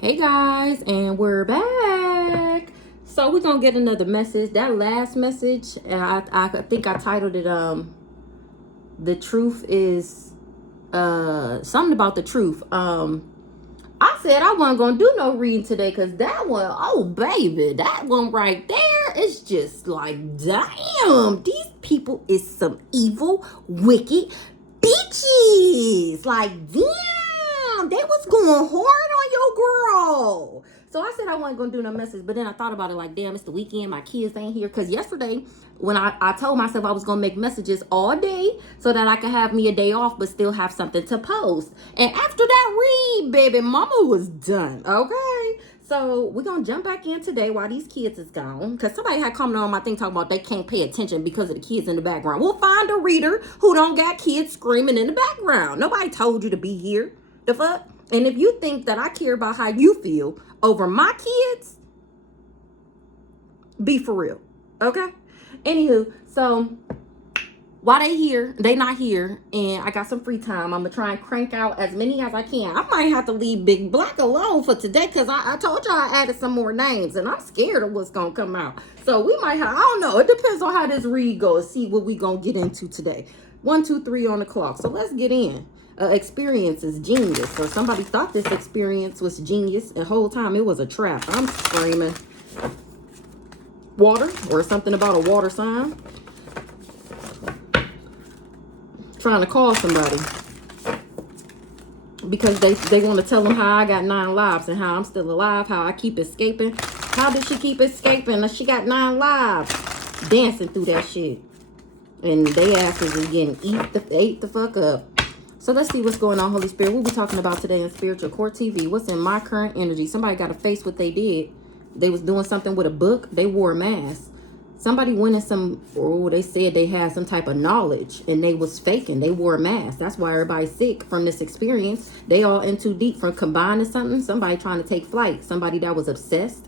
Hey guys, and we're back. So we're gonna get another message. That last message, I think I titled it the truth is something about the truth. I said I wasn't gonna do no reading today because that one, oh baby, that one right there is just like, damn, these people is some evil, wicked bitches. Like, damn, they was going hard on your girl. So I said I wasn't gonna do no message, but then I thought about it like, damn, it's the weekend, my kids ain't here. Cause yesterday when I told myself I was gonna make messages all day so that I could have me a day off but still have something to post. And after that read, baby, mama was done. Okay. So we're gonna jump back in today while these kids is gone. Because somebody had commented on my thing talking about they can't pay attention because of the kids in the background. We'll find a reader who don't got kids screaming in the background. Nobody told you to be here. The fuck? And if you think that I care about how you feel over my kids, be for real. Okay? Anywho, so while they not here, and I got some free time, I'm gonna try and crank out as many as I can. I might have to leave Big Black alone for today because I told y'all I added some more names and I'm scared of what's gonna come out. So we might have, I don't know, it depends on how this read goes. See what we gonna get into today. 1, 2, 3 on the clock. So let's get in. Experience is genius. Or somebody thought this experience was genius. The whole time it was a trap. I'm screaming. Water or something about a water sign. Trying to call somebody because they want to tell them how I got 9 lives and how I'm still alive, how I keep escaping. How did she keep escaping? She got 9 lives. Dancing through that shit. And they asses is getting ate the fuck up. So let's see what's going on, Holy Spirit. What we talking about today in Spiritual Court TV? What's in my current energy? Somebody got to face what they did. They was doing something with a book. They wore a mask. Somebody went in they said they had some type of knowledge and they was faking. They wore a mask. That's why everybody's sick from this experience. They all in too deep from combining something. Somebody trying to take flight. Somebody that was obsessed.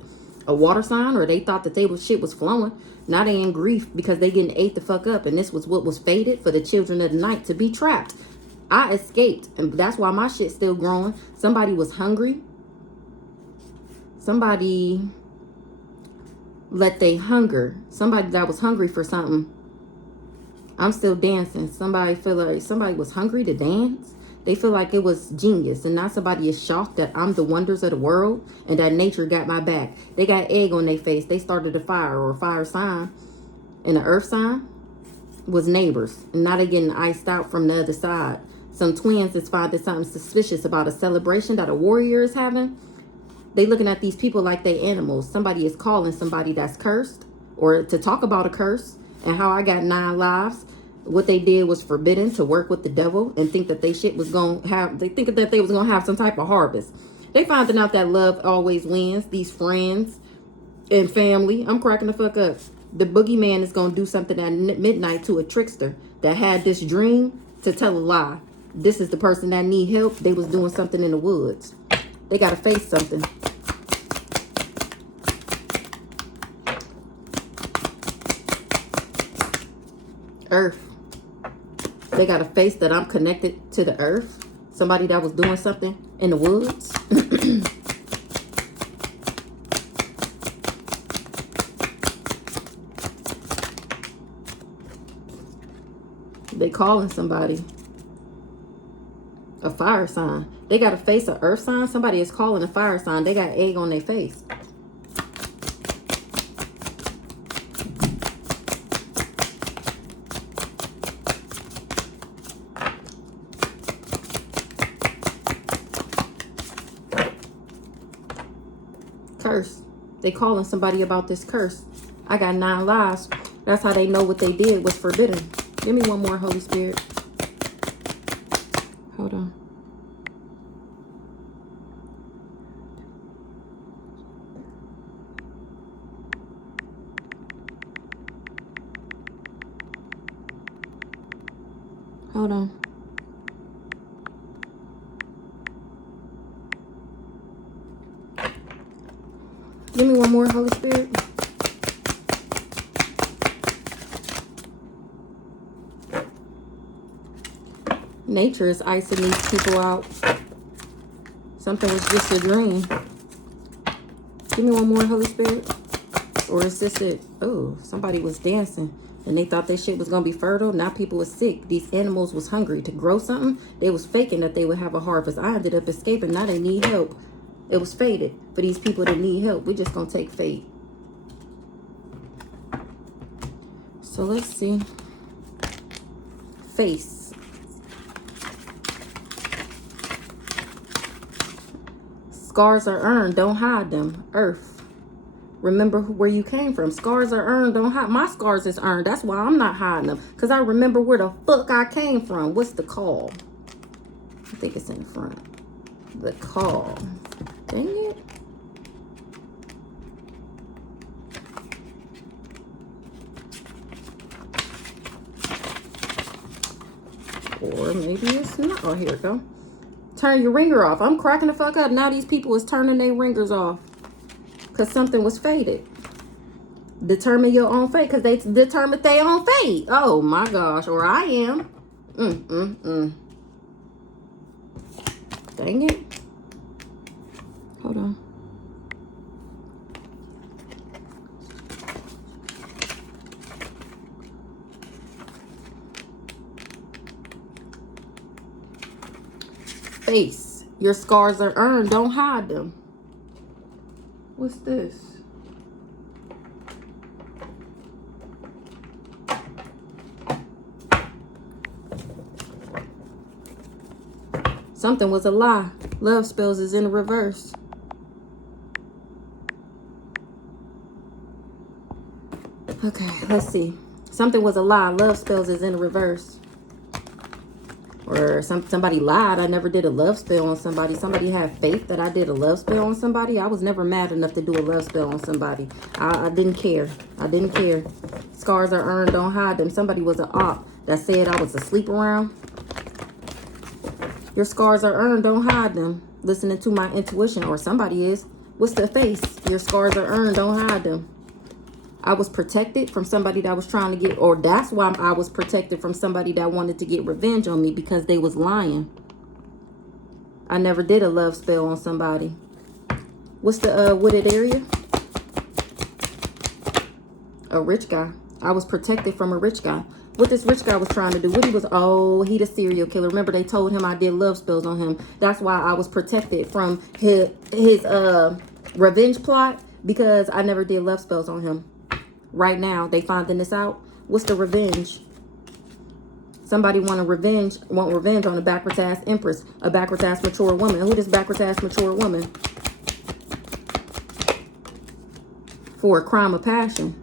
A water sign, or they thought that shit was flowing. Now they in grief because they getting ate the fuck up. And this was what was fated for the children of the night to be trapped. I escaped, and that's why my shit's still growing. Somebody was hungry. Somebody let they hunger. Somebody that was hungry for something. I'm still dancing. Somebody feel like somebody was hungry to dance. They feel like it was genius, and now somebody is shocked that I'm the wonders of the world and that nature got my back. They got egg on their face. They started a fire or a fire sign, and the earth sign was neighbors, and now they're getting iced out from the other side. Some twins is finding something suspicious about a celebration that a warrior is having. They looking at these people like they animals. Somebody is calling somebody that's cursed, or to talk about a curse and how I got 9 lives. What they did was forbidden, to work with the devil and think that they shit was gonna have. They think that they was gonna have some type of harvest. They finding out that love always wins. These friends and family. I'm cracking the fuck up. The boogeyman is gonna do something at midnight to a trickster that had this dream to tell a lie. This is the person that need help. They was doing something in the woods. They gotta face something. Earth. They gotta face that I'm connected to the earth. Somebody that was doing something in the woods. They calling somebody. A fire sign. They got to face an earth sign. Somebody is calling a fire sign. They got egg on their face. Curse. They calling somebody about this curse. I got 9 lives. That's how they know what they did was forbidden. Give me one more, Holy Spirit. Hold on. Hold on. Give me one more, Holy Spirit. Nature is icing these people out. Something was just a dream. Give me one more, Holy Spirit. Or is this it? Oh, somebody was dancing and they thought their shit was gonna be fertile. Now people was sick. These animals was hungry to grow something. They was faking that they would have a harvest. I ended up escaping. Now they need help. It was fated for these people that need help. We just gonna take fate. So let's see. Face. Scars are earned. Don't hide them. Earth. Remember where you came from. Scars are earned. Don't hide. My scars is earned. That's why I'm not hiding them. Because I remember where the fuck I came from. What's the call? I think it's in front. The call. Dang it. Or maybe it's not. Oh, here we go. Turn your ringer off. I'm cracking the fuck up. Now these people is turning their ringers off. Because something was fated. Determine your own fate. Because they determined their own fate. Oh my gosh. Or I am. Dang it. Hold on. Face. Your scars are earned. Don't hide them. What's this? Something was a lie. Love spells is in the reverse. Okay, let's see. Something was a lie. Love spells is in the reverse. Or somebody lied. I never did a love spell on somebody. Somebody had faith that I did a love spell on somebody. I was never mad enough to do a love spell on somebody. I didn't care. I didn't care. Scars are earned. Don't hide them. Somebody was an op that said I was asleep around. Your scars are earned. Don't hide them. Listening to my intuition. Or somebody is. What's the face? Your scars are earned. Don't hide them. I was protected from somebody that was trying to get, or that's why I was protected from somebody that wanted to get revenge on me, because they was lying. I never did a love spell on somebody. What's the wooded area? A rich guy. I was protected from a rich guy. What this rich guy was trying to do, what he was, oh, he the serial killer. Remember, they told him I did love spells on him. That's why I was protected from his revenge plot, because I never did love spells on him. Right now, they finding this out. What's the revenge? Somebody want revenge on a backwards ass empress, a backwards ass mature woman. Who this backwards ass mature woman? For a crime of passion.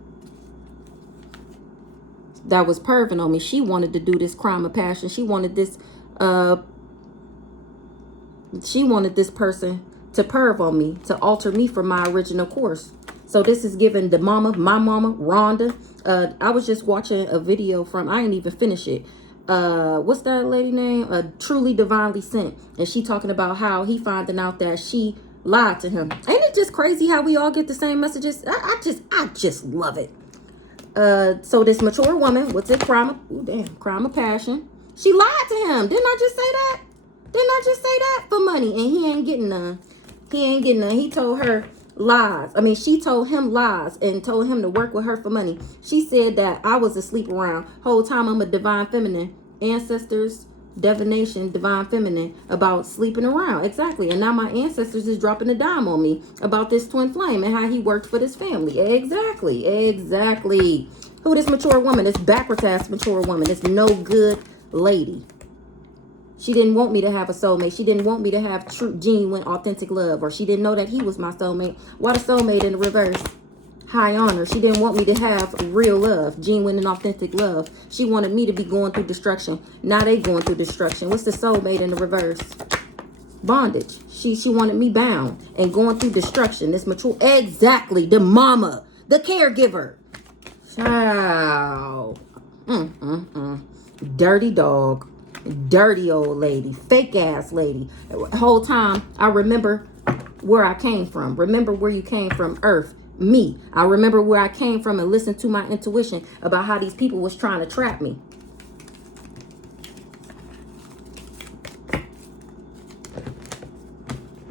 That was perving on me. She wanted to do this crime of passion. She wanted this person to perv on me, to alter me from my original course. So this is giving the mama, my mama, Rhonda. I was just watching a video from, I ain't even finish it. What's that lady name? Truly Divinely Sent. And she talking about how he finding out that she lied to him. Ain't it just crazy how we all get the same messages? I just love it. So this mature woman, what's it? Crime of passion. She lied to him. Didn't I just say that? Didn't I just say that? For money. And he ain't getting none. He told her lies. I mean, she told him lies and told him to work with her for money. She said that I was asleep around. Whole time I'm a divine feminine. Ancestors, divination, divine feminine, about sleeping around. Exactly. And now my ancestors is dropping a dime on me about this twin flame and how he worked for this family. Exactly. Who this mature woman? This backwards ass mature woman. This no good lady. She didn't want me to have a soulmate. She didn't want me to have true, genuine, authentic love. Or she didn't know that he was my soulmate. What a soulmate in the reverse? High honor. She didn't want me to have real love, genuine and authentic love. She wanted me to be going through destruction. Now they going through destruction. What's the soulmate in the reverse? Bondage. She wanted me bound and going through destruction. This mature. Exactly. The mama. The caregiver. Child. Dirty dog. Dirty old lady, fake ass lady. Whole time I remember where I came from. Remember where you came from, Earth. Me. I remember where I came from and listened to my intuition about how these people was trying to trap me.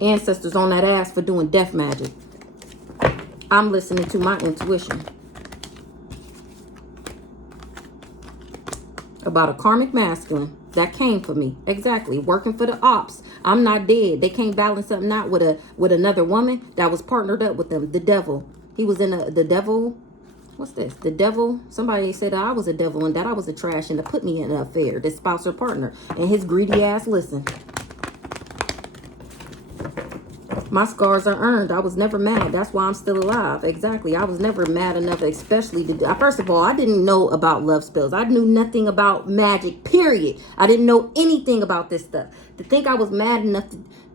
Ancestors on that ass for doing death magic. I'm listening to my intuition about a karmic masculine that came for me. Exactly. Working for the ops. I'm not dead. They can't balance something out with another woman that was partnered up with them. The devil. He was in the devil. What's this? The devil. Somebody said I was a devil and that I was a trash and to put me in an affair. This spouse or partner. And his greedy ass listen. My scars are earned. I was never mad. That's why I'm still alive. Exactly. I was never mad enough, especially to... First of all, I didn't know about love spells. I knew nothing about magic, period. I didn't know anything about this stuff. To think I was mad enough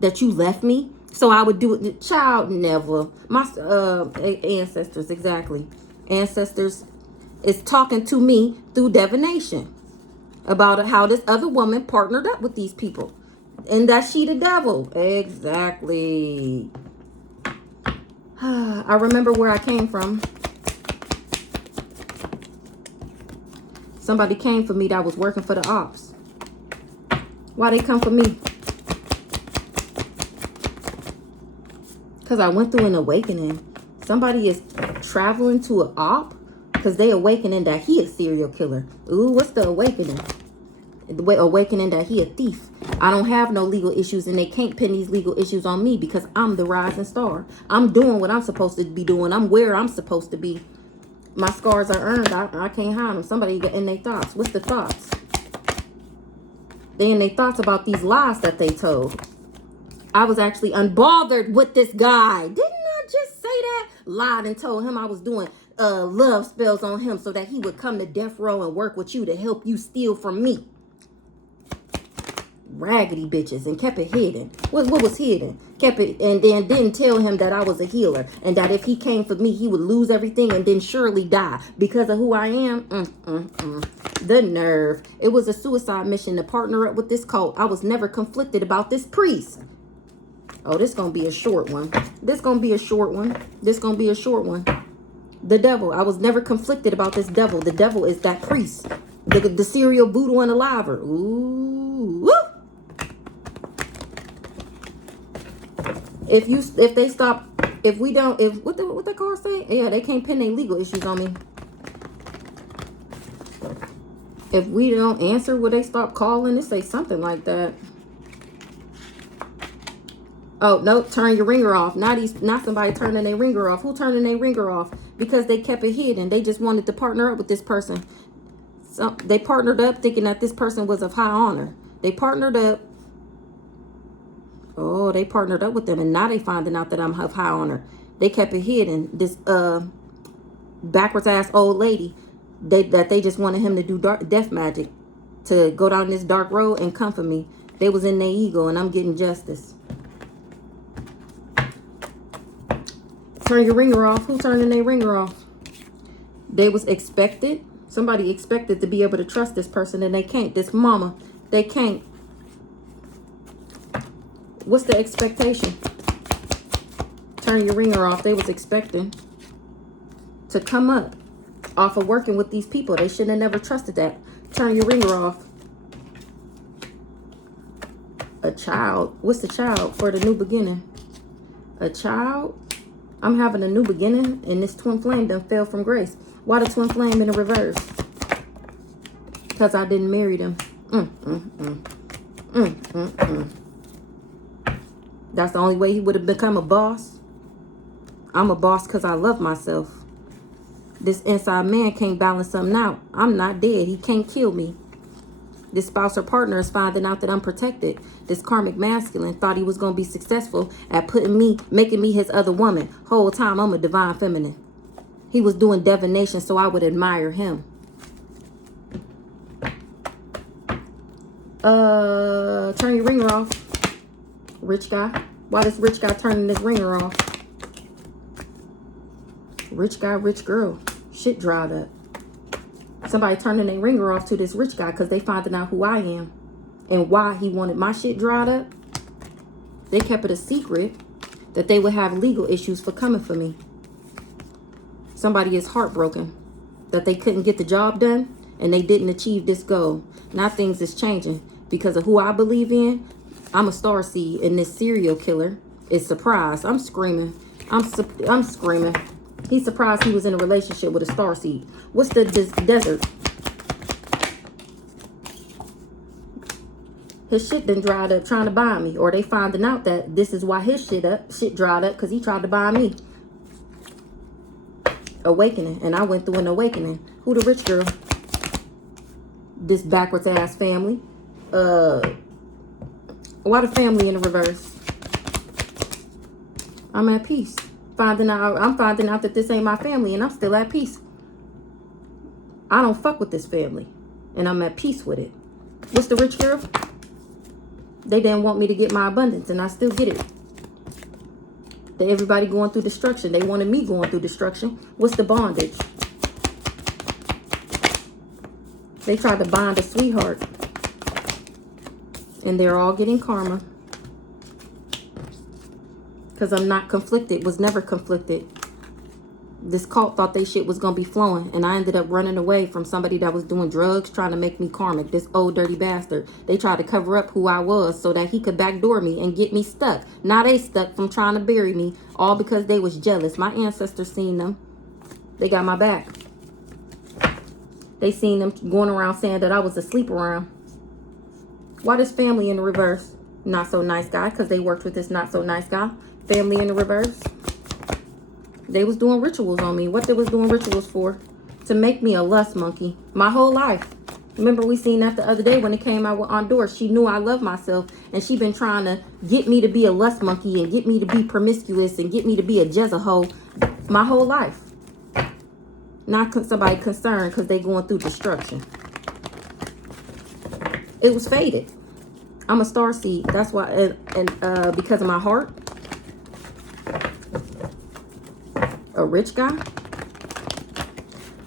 that you left me so I would do it. The child, never. My ancestors, exactly. Ancestors is talking to me through divination about how this other woman partnered up with these people. And that she the devil. Exactly. I remember where I came from. Somebody came for me that was working for the ops. Why they come for me? Because I went through an awakening. Somebody is traveling to an op because they awakening that he a serial killer. Ooh, what's the awakening? The awakening that he a thief. I don't have no legal issues and they can't pin these legal issues on me because I'm the rising star. I'm doing what I'm supposed to be doing. I'm where I'm supposed to be. My scars are earned. I can't hide them. Somebody get in their thoughts. What's the thoughts? They in their thoughts about these lies that they told. I was actually unbothered with this guy. Didn't I just say that? Lied and told him I was doing love spells on him so that he would come to death row and work with you to help you steal from me. Raggedy bitches, and kept it hidden. What was hidden? Kept it, and then didn't tell him that I was a healer and that if he came for me he would lose everything and then surely die because of who I am. The nerve. It was a suicide mission to partner up with this cult. I was never conflicted about this priest. Oh, this gonna be a short one. This gonna be a short one. This gonna be a short one. The devil. I was never conflicted about this devil. The devil is that priest. The serial voodoo and the liver. Ooh. Woo! If what the card say? Yeah, they can't pin their legal issues on me. If we don't answer, will they stop calling? It say something like that. Oh, no, turn your ringer off. Not somebody turning their ringer off. Who turning their ringer off? Because they kept it hidden. They just wanted to partner up with this person. So they partnered up thinking that this person was of high honor. They partnered up. Oh, they partnered up with them, and now they finding out that I'm of high honor. They kept it hidden. This backwards ass old lady, that they just wanted him to do death magic, to go down this dark road and come for me. They was in their ego, and I'm getting justice. Turn your ringer off. Who turning their ringer off? They was expected. Somebody expected to be able to trust this person, and they can't. This mama, they can't. What's the expectation? Turn your ringer off. They was expecting to come up off of working with these people. They shouldn't have never trusted that. Turn your ringer off. A child. What's the child for the new beginning? A child. I'm having a new beginning, and this twin flame done fell from grace. Why the twin flame in the reverse? Because I didn't marry them. That's the only way he would have become a boss. I'm a boss because I love myself. This inside man can't balance something out. I'm not dead. He can't kill me. This spouse or partner is finding out that I'm protected. This karmic masculine thought he was going to be successful at making me his other woman. Whole time I'm a divine feminine. He was doing divination so I would admire him. Turn your ringer off. Rich guy. Why this rich guy turning this ringer off? Rich guy, rich girl. Shit dried up. Somebody turning their ringer off to this rich guy because they finding out who I am and why he wanted my shit dried up. They kept it a secret that they would have legal issues for coming for me. Somebody is heartbroken that they couldn't get the job done and they didn't achieve this goal. Now things is changing because of who I believe in. I'm a starseed, and this serial killer is surprised. I'm screaming. I'm screaming. He's surprised he was in a relationship with a star seed. What's the desert? His shit done dried up trying to buy me. Or they finding out that this is why his shit dried up, because he tried to buy me. Awakening. And I went through an awakening. Who the rich girl? This backwards ass family. Why the family in the reverse? I'm at peace. I'm finding out that this ain't my family, and I'm still at peace. I don't fuck with this family, and I'm at peace with it. What's the rich girl? They didn't want me to get my abundance, and I still get it. Everybody going through destruction. They wanted me going through destruction. What's the bondage? They tried to bind a sweetheart, and they're all getting karma. Because I'm not conflicted. Was never conflicted. This cult thought they shit was going to be flowing. And I ended up running away from somebody that was doing drugs, trying to make me karmic. This old dirty bastard. They tried to cover up who I was so that he could backdoor me and get me stuck. Now they stuck from trying to bury me. All because they was jealous. My ancestors seen them. They got my back. They seen them going around saying that I was asleep around. Why this family in the reverse? Not so nice guy. Because they worked with this not so nice guy. Family in the reverse. They was doing rituals on me. What they was doing rituals for? To make me a lust monkey. My whole life. Remember we seen that the other day when it came out with Honduras. She knew I love myself. And she been trying to get me to be a lust monkey. And get me to be promiscuous. And get me to be a Jezebel. My whole life. Not somebody concerned because they going through destruction. It was fated. I'm a star seed. That's why. And because of my heart. A rich guy.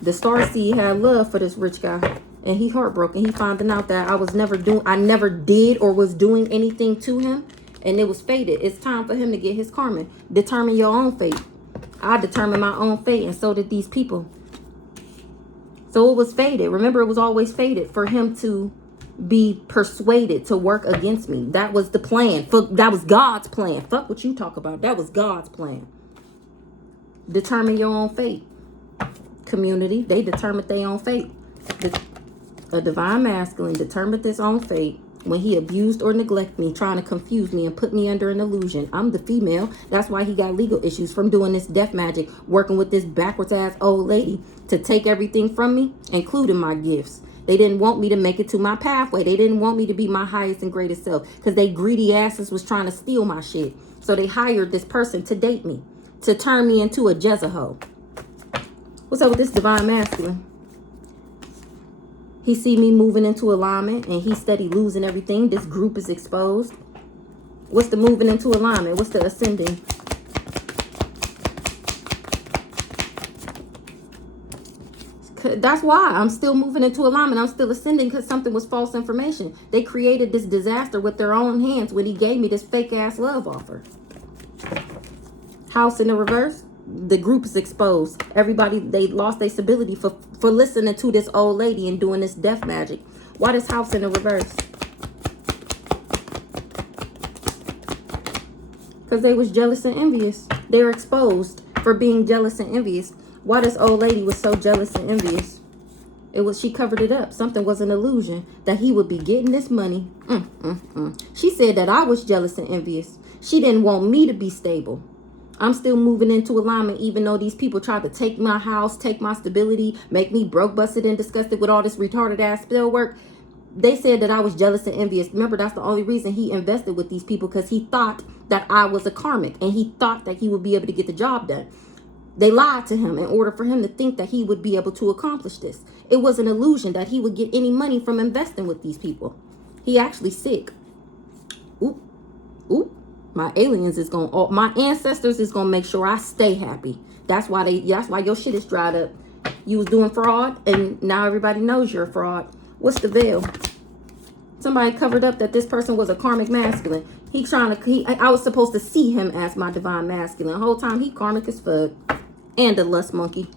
The star seed had love for this rich guy, and he heartbroken. He finding out that I never did or was doing anything to him, and it was fated. It's time for him to get his karma. Determine your own fate. I determined my own fate, and so did these people. So it was fated. Remember, it was always fated for him to be persuaded to work against me. That was the plan. That was God's plan. Fuck what you talk about. That was God's plan. Determine your own fate. Community, they determined their own fate. A divine masculine determined his own fate when he abused or neglected me, trying to confuse me and put me under an illusion. I'm the female. That's why he got legal issues from doing this death magic, working with this backwards ass old lady to take everything from me, including my gifts. They didn't want me to make it to my pathway. They didn't want me to be my highest and greatest self because they greedy asses was trying to steal my shit. So they hired this person to date me, to turn me into a Jezebel. What's up with this divine masculine? He see me moving into alignment and he steady losing everything. This group is exposed. What's the moving into alignment? What's the ascending? That's why I'm still moving into alignment. I'm still ascending because something was false information. They created this disaster with their own hands when he gave me this fake ass love offer. House in the reverse. The group is exposed. Everybody, they lost their stability for listening to this old lady and doing this death magic. Why this house in the reverse? Because they was jealous and envious. They were exposed for being jealous and envious. Why this old lady was so jealous and envious? She covered it up. Something was an illusion that he would be getting this money. She said that I was jealous and envious. She didn't want me to be stable. I'm still moving into alignment even though these people tried to take my house, take my stability, make me broke, busted, and disgusted with all this retarded ass spell work. They said that I was jealous and envious. Remember, that's the only reason he invested with these people, because he thought that I was a karmic and he thought that he would be able to get the job done. They lied to him in order for him to think that he would be able to accomplish this. It was an illusion that he would get any money from investing with these people. He actually sick. Oop, oop. My aliens is going, my ancestors is going to make sure I stay happy. That's why your shit is dried up. You was doing fraud and now everybody knows you're a fraud. What's the veil? Somebody covered up that this person was a karmic masculine. I was supposed to see him as my divine masculine. The whole time he karmic as fuck. And a lust monkey.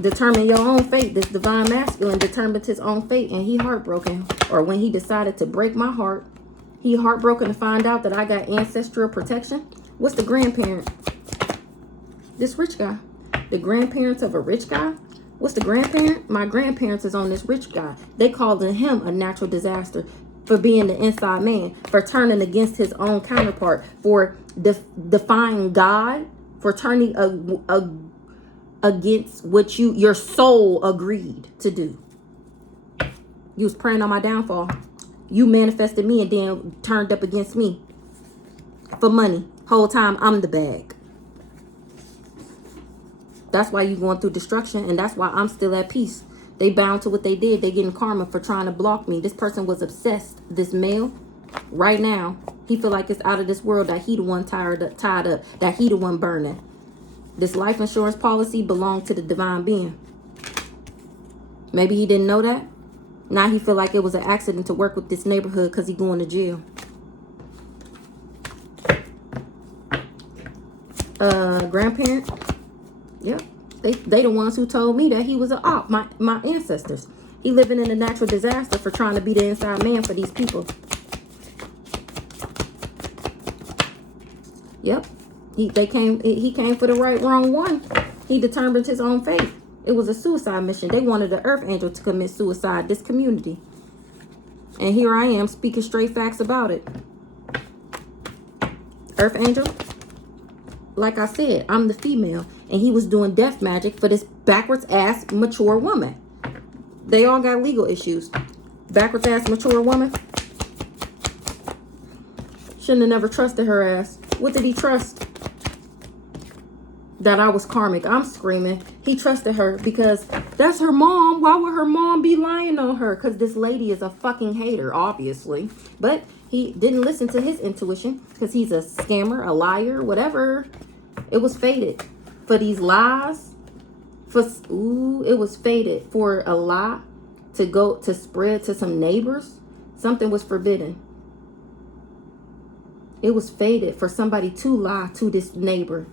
Determine your own fate. This divine masculine determined his own fate and he heartbroken. Or when he decided to break my heart, he heartbroken to find out that I got ancestral protection. What's the grandparent? This rich guy. The grandparents of a rich guy. What's the grandparent? My grandparents is on this rich guy. They called him a natural disaster for being the inside man, for turning against his own counterpart, for defying God, for turning against what your soul agreed to do. You was praying on my downfall. You manifested me and then turned up against me for money. Whole time I'm the bag. That's why you going through destruction, and that's why I'm still at peace. They bound to what they did. They getting karma for trying to block me. This person was obsessed. This male, right now, he feel like it's out of this world, that he the one tied up, that he the one burning. This life insurance policy belonged to the divine being. Maybe he didn't know that. Now he feel like it was an accident to work with this neighborhood because he going to jail. Grandparent. Yep. They the ones who told me that he was an op. My ancestors. He living in a natural disaster for trying to be the inside man for these people. Yep. He came for the wrong one. He determined his own fate. It was a suicide mission. They wanted the earth angel to commit suicide, this community. And here I am speaking straight facts about it. Earth angel, like I said, I'm the female. And he was doing death magic for this backwards ass mature woman. They all got legal issues. Backwards ass mature woman. Shouldn't have never trusted her ass. What did he trust? That I was karmic. I'm screaming. He trusted her because that's her mom. Why would her mom be lying on her? Because this lady is a fucking hater, obviously. But he didn't listen to his intuition because he's a scammer, a liar, whatever. It was fated for these lies. It was fated for a lie to go to spread to some neighbors. Something was forbidden. It was fated for somebody to lie to this neighbor.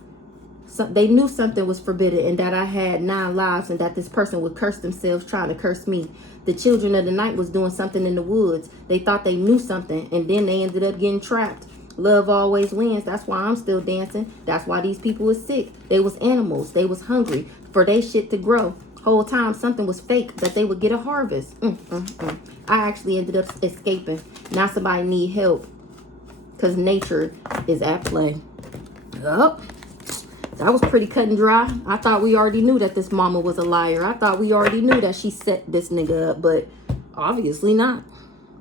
So they knew something was forbidden and that I had 9 lives and that this person would curse themselves trying to curse me. The children of the night was doing something in the woods. They thought they knew something and then they ended up getting trapped. Love always wins. That's why I'm still dancing. That's why these people was sick. They was animals. They was hungry for their shit to grow. Whole time something was fake that they would get a harvest. I actually ended up escaping. Now somebody need help because nature is at play. Yup. That was pretty cut and dry. I thought we already knew that this mama was a liar. I thought we already knew that she set this nigga up, but obviously not.